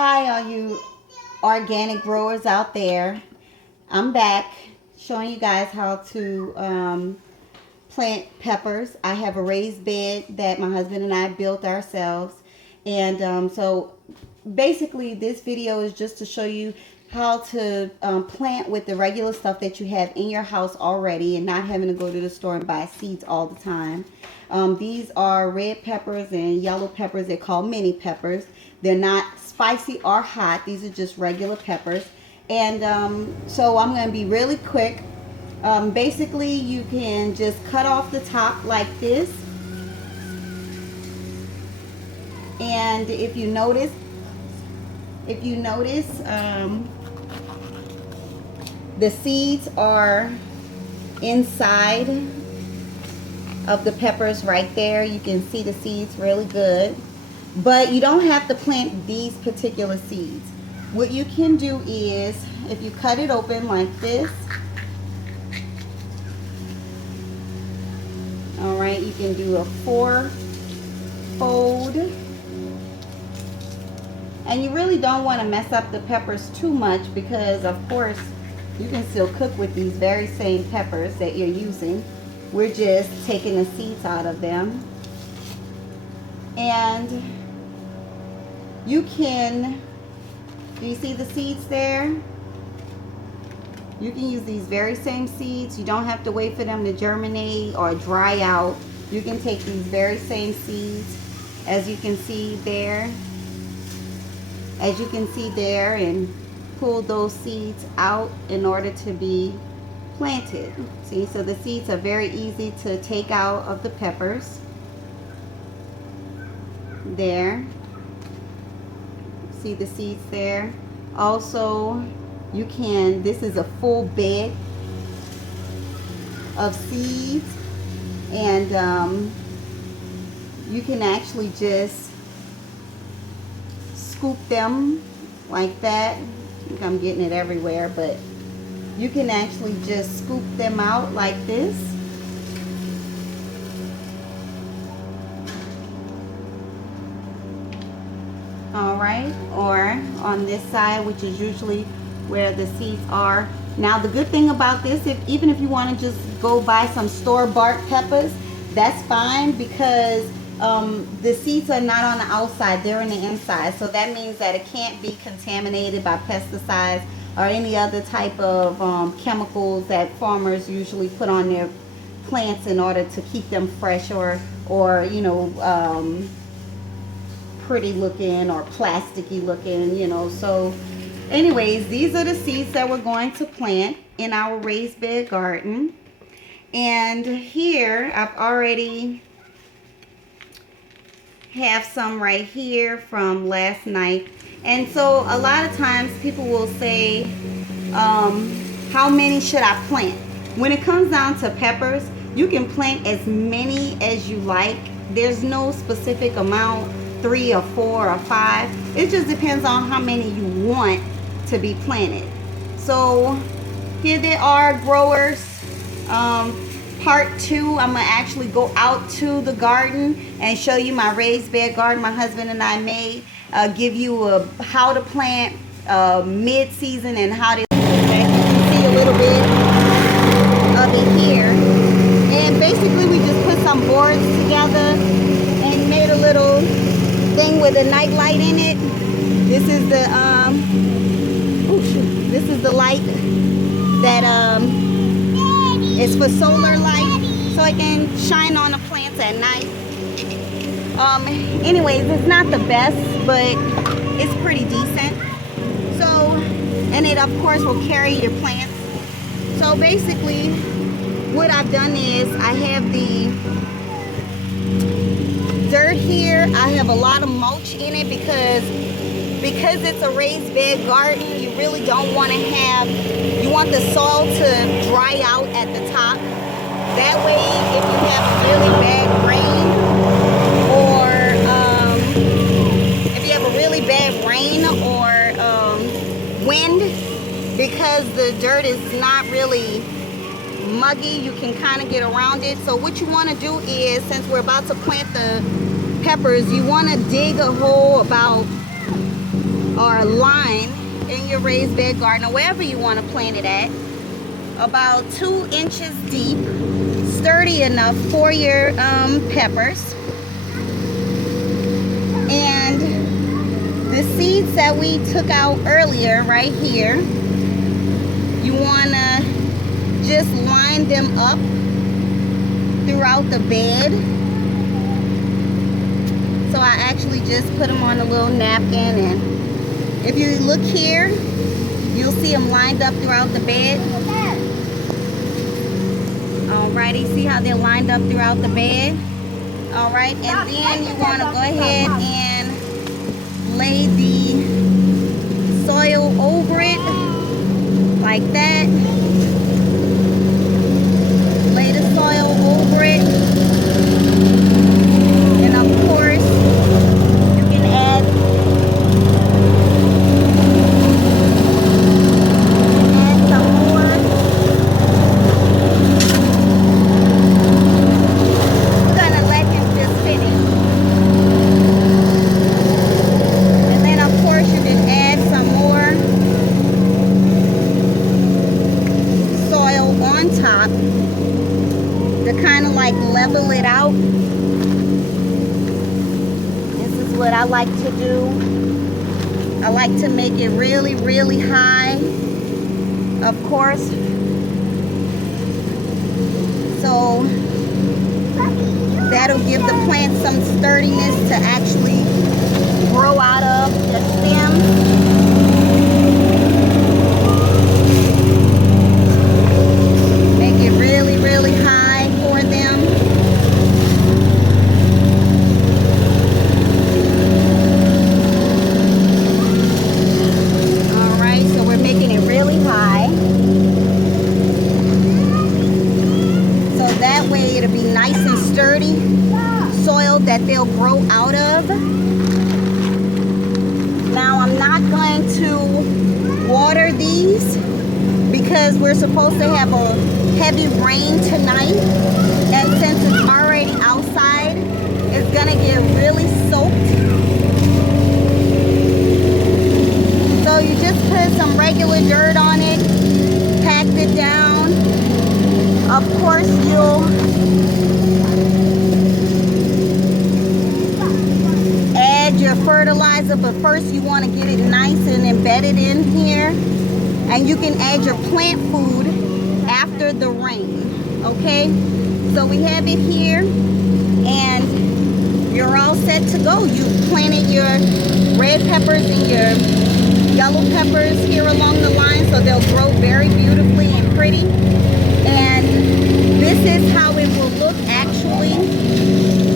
Hi, all you organic growers out there. I'm back showing you guys how to plant peppers. I have a raised bed that my husband and I built ourselves. And so basically this video is just to show you how to plant with the regular stuff that you have in your house already and not having to go to the store and buy seeds all the time. These are red peppers and yellow peppers. They're called mini peppers. They're not spicy or hot. These are just regular peppers. And so I'm going to be really quick. Basically, you can just cut off the top like this. And if you notice, the seeds are inside of the peppers right there. You can see the seeds really good. But you don't have to plant these particular seeds. What you can do is, if you cut it open like this, all right, you can do a 4-fold. And you really don't want to mess up the peppers too much because, of course, you can still cook with these very same peppers that you're using. We're just taking the seeds out of them. And you can, do you see the seeds there? You can use these very same seeds. You don't have to wait for them to germinate or dry out. You can take these very same seeds, as you can see there. And pull those seeds out in order to be planted. See, so the seeds are very easy to take out of the peppers. There. See the seeds there? Also, you can, this is a full bed of seeds, and you can actually just scoop them like that. I think I'm getting it everywhere, but you can actually just scoop them out like this. All right, or on this side, which is usually where the seeds are. Now the good thing about this, even if you want to just go buy some store-bought peppers, that's fine, because the seeds are not on the outside, they're on the inside. So that means that it can't be contaminated by pesticides or any other type of chemicals that farmers usually put on their plants in order to keep them fresh or you know, pretty looking or plasticky looking, you know. So anyways, these are the seeds that we're going to plant in our raised bed garden. And here I've already have some right here from last night. And so a lot of times people will say, how many should I plant? When it comes down to peppers, you can plant as many as you like. There's no specific amount, 3 or 4 or 5. It just depends on how many you want to be planted. So here they are, growers. Part 2, I'm gonna actually go out to the garden and show you my raised bed garden my husband and I made. Give you how to plant mid-season and how to, okay, you can see a little bit of it here. And basically we just put some boards together and made a little thing with a night light in it. This is the this is the light that it's for solar light, so it can shine on the plants at night. Anyways, it's not the best, but it's pretty decent. So, and it of course will carry your plants. So basically, what I've done is I have the dirt here. I have a lot of mulch in it because it's a raised bed garden. You really don't want to have, you want the soil to dry out at the top. That way, if you have really bad rain, or if you have a really bad rain or wind, because the dirt is not really muggy, you can kind of get around it. So what you want to do is, since we're about to plant the peppers, you want to dig a hole about or line in your raised bed garden or wherever you want to plant it at, about 2 inches deep, sturdy enough for your peppers. And the seeds that we took out earlier right here, you want to just line them up throughout the bed. So I actually just put them on a little napkin, and if you look here, you'll see them lined up throughout the bed. Alrighty, see how they're lined up throughout the bed? Alright, and then you want to go ahead and lay the soil over it like that. Lay the soil over it. And of course, you can add some more. I'm gonna let him just finish. And then of course you can add some more soil on top to kind of like level it out. This is what I like to do. I like to make it really, really high, of course. So that'll give the plant some sturdiness to actually grow out of the stem. Make it really, really high for them. Alright, so we're making it really high. So that way it'll be nice and sturdy soil that they'll grow out of. Now I'm not going to water these because we're supposed to have a heavy rain tonight, and since it's already outside, it's gonna get really soaked. So you just put some regular dirt on it, packed it down. Of course you'll add your fertilizer, but first you want to get it nice and embedded in here. And you can add your plant food after the rain, okay? So we have it here, and you're all set to go. You planted your red peppers and your yellow peppers here along the line, so they'll grow very beautifully and pretty. And this is how it will look actually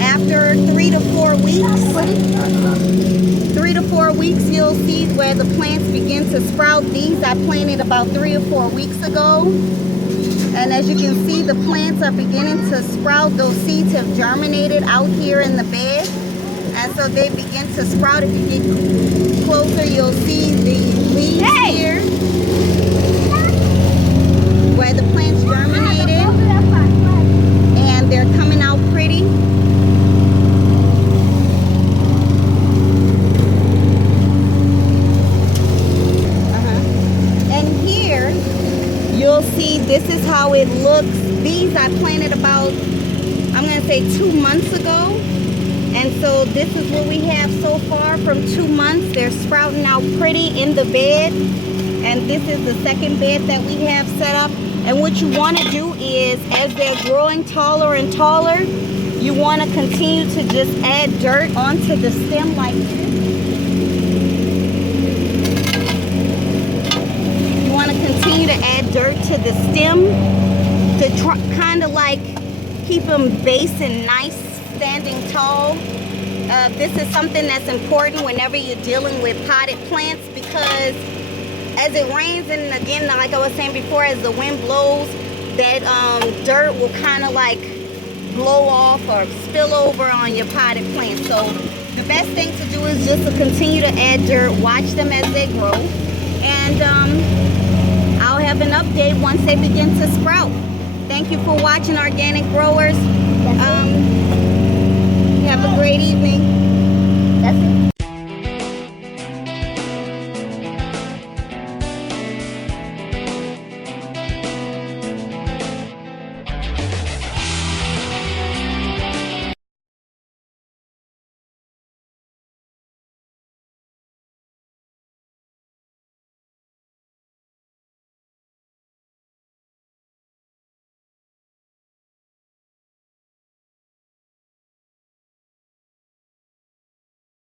after 3 to 4 weeks. 3 to 4 weeks, you'll see where the plants begin to sprout. These I planted about 3 or 4 weeks ago. And as you can see, the plants are beginning to sprout. Those seeds have germinated out here in the bed. And so they begin to sprout. If you get closer, you'll see the leaves here where the plants germinated. And they're coming out pretty. You'll see this is how it looks. These I planted about, I'm going to say 2 months ago. And so this is what we have so far from 2 months. They're sprouting out pretty in the bed. And this is the second bed that we have set up. And what you want to do is, as they're growing taller and taller, you want to continue to just add dirt onto the stem like this. Continue to add dirt to the stem to kind of like keep them base and nice, standing tall. This is something that's important whenever you're dealing with potted plants, because as it rains, and again, like I was saying before, as the wind blows, that dirt will kind of like blow off or spill over on your potted plants. So the best thing to do is just to continue to add dirt, watch them as they grow, and I'll have an update once they begin to sprout. Thank you for watching, Organic Growers. Have a great evening. That's it.